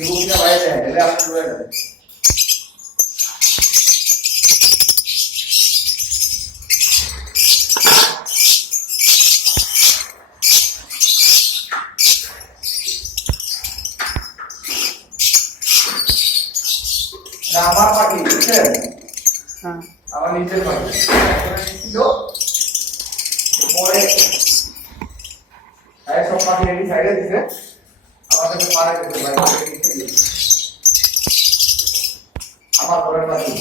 নিবুকিটা বাইরে যায় এলে আপনি ডুবে যাবে আমার পাখি বুঝছেন হ্যাঁ আমার নিজের পাখি ছিল পরে সব পাখি রেডি সাইডে দিছে আমাদেরকে পারে দিতে আমার ঘরের পাখি